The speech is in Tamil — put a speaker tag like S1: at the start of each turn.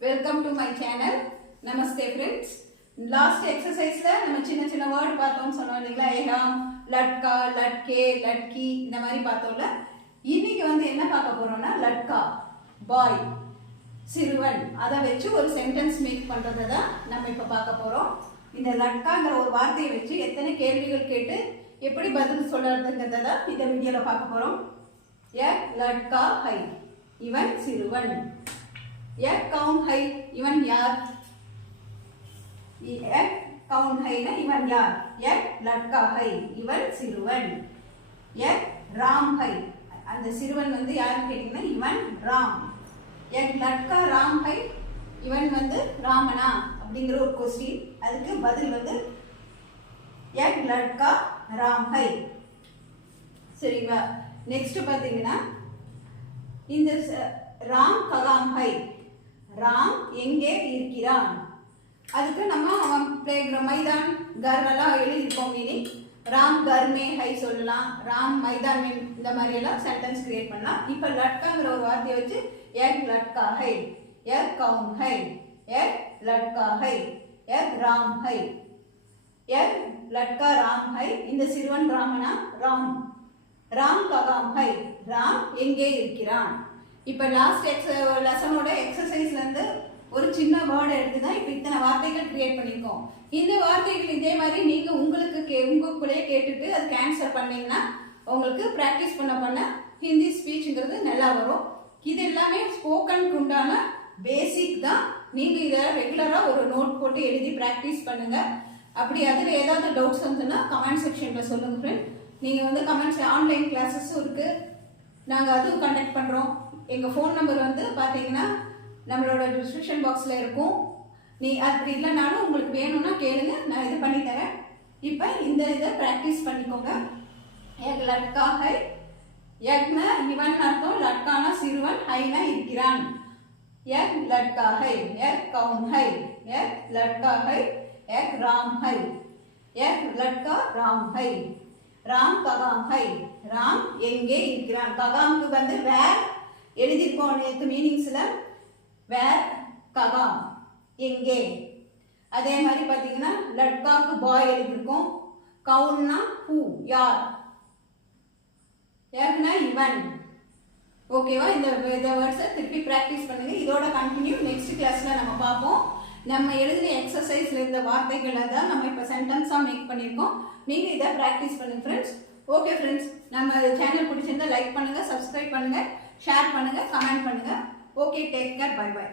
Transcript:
S1: Welcome to my channel namaste friends last எக்ஸசைஸ்ல நம்ம சின்ன சின்ன வேர்ட் பார்த்தோம்னு சொன்னோம் இல்லைங்களா? ஏகாம் லட்கா லட்கே லட்கி இந்த மாதிரி பார்த்தோம்ல. இன்னைக்கு வந்து என்ன பார்க்க போறோம்னா லட்கா பாய் சிறுவன். அதை வச்சு ஒரு சென்டென்ஸ் மேக் பண்றதை தான் நம்ம இப்போ பார்க்க போறோம். இந்த லட்காங்கிற ஒரு வார்த்தையை வச்சு எத்தனை கேள்விகள் கேட்டு எப்படி பதில் சொல்றதுங்கிறத தான் இந்த வீடியோவில் பார்க்க போகிறோம் எ லட்கா ஹை. இவன் சிறுவன். ஹை இவன் யார் எ கவுன் ஹைனா இவன் யார் எ லட்கா ஹை இவன் சிறுவன் எ ராம் ஹை அந்த சிறுவன் வந்து யாருன்னு கேட்டீங்கன்னா இவன் ராம். எ லட்கா ராம் ஹை இவன் வந்து ராமனா அப்படிங்கிற ஒரு கொஸ்டின் அதுக்கு பதில் வந்து எ லட்கா ராம் ஹை சரிங்களா? நெக்ஸ்ட் பார்த்தீங்கன்னா இந்த ராம் ககாம் ஹை. ராம் எங்கே இருக்கிறான்? அதுக்கு நம்ம அவன் பிளே மைதான் கர் எல்லாம் எழுதியிருப்போம் மீனிங் ராம் கர்மே ஹை சொல்லலாம். ராம் மைதான் இந்த மாதிரி எல்லாம் சென்டென்ஸ் கிரியேட் பண்ணலாம். இப்போ லட்காங்கிற ஒரு வார்த்தையை வச்சு எக் லட்கா ஹை எக் கவுன் ஹை எக் லட்கா ஹை எக் ராம் ஹை எக் லட்கா ராம் ஹை இந்த சிறுவன் ராமனா? ராம். ராம் ககாம் ஹை ராம் எங்கே இருக்கிறான்? இப்போ லாஸ்ட் எக்ஸ லெசனோட எக்ஸசைஸ்ல இருந்து ஒரு சின்ன வேர்டு எடுத்து தான் இப்போ இத்தனை வார்த்தைகள் கிரியேட் பண்ணியிருக்கோம் இந்த வார்த்தைகள் இதே மாதிரி நீங்கள் உங்களுக்கு கே உங்களுக்குள்ளேயே கேட்டுட்டு அதுக்கு ஆன்சர் பண்ணீங்கன்னா உங்களுக்கு ப்ராக்டிஸ் பண்ண பண்ண ஹிந்தி ஸ்பீச்சுங்கிறது நல்லா வரும். இது எல்லாமே ஸ்போக்கனுக்கு உண்டான பேசிக் தான். நீங்கள் இதை ரெகுலராக ஒரு நோட் போட்டு எழுதி ப்ராக்டிஸ் பண்ணுங்கள் அப்படி அதில் ஏதாவது டவுட்ஸ் வந்துன்னா கமெண்ட் செக்ஷனில் சொல்லுங்கள் ஃப்ரெண்ட் நீங்கள் வந்து கமெண்ட்ஸ் ஆன்லைன் கிளாஸஸும் இருக்குது நாங்கள் அதுவும் கண்டக்ட் பண்ணுறோம் எங்கள் ஃபோன் நம்பர் வந்து பார்த்தீங்கன்னா நம்மளோட டிஸ்கிரிப்ஷன் பாக்ஸில் இருக்கும். நீ அப்படி இல்லைனாலும் உங்களுக்கு வேணும்னா கேளுங்க நான் இது பண்ணித்தரேன் இப்போ இந்த இதை ப்ராக்டிஸ் பண்ணிக்கோங்க. எக் லட்கா ஹை எக்னா இவன் அர்த்தம் லட்கானா சிறுவன் ஹைனா இருக்கிறான். எக் லட்கா ஹை எக் கவுன் ஹை எக் லட்கா ஹை எக் ராம் ஹை எக் லட்கா ராம் ஹை ராம் ககாம் ஹை ராம் எங்கே இருக்கிறான்? ககாம்க்கு வந்து வேர் எழுதியிருக்கோம் நேற்று மீனிங்ஸில் வேர் ககா எங்கே. அதே மாதிரி பார்த்தீங்கன்னா லட்காக்கு பாய் எழுதியிருக்கோம். கவுன்னா ஹூ யார்? ஏன்னா இவன். ஓகேவா இந்த இந்த வேர்ட்ஸை திருப்பி ப்ராக்டிஸ் பண்ணுங்க. இதோட கண்டினியூ நெக்ஸ்ட் கிளாஸ்ல நம்ம பார்ப்போம். நம்ம எழுதின எக்ஸசைஸ்ல இருந்த வார்த்தைகளை தான் நம்ம இப்போ சென்டென்ஸாக மேக் பண்ணியிருக்கோம். நீங்கள் இதை ப்ராக்டிஸ் பண்ணுங்க ஃப்ரெண்ட்ஸ் ஓகே ஃப்ரெண்ட்ஸ் நம்ம சேனல் பிடிச்சிருந்தா லைக் பண்ணுங்கள் சப்ஸ்கிரைப் பண்ணுங்கள் ஷேர் பண்ணுங்கள் கமெண்ட் பண்ணுங்கள் okay take care bye bye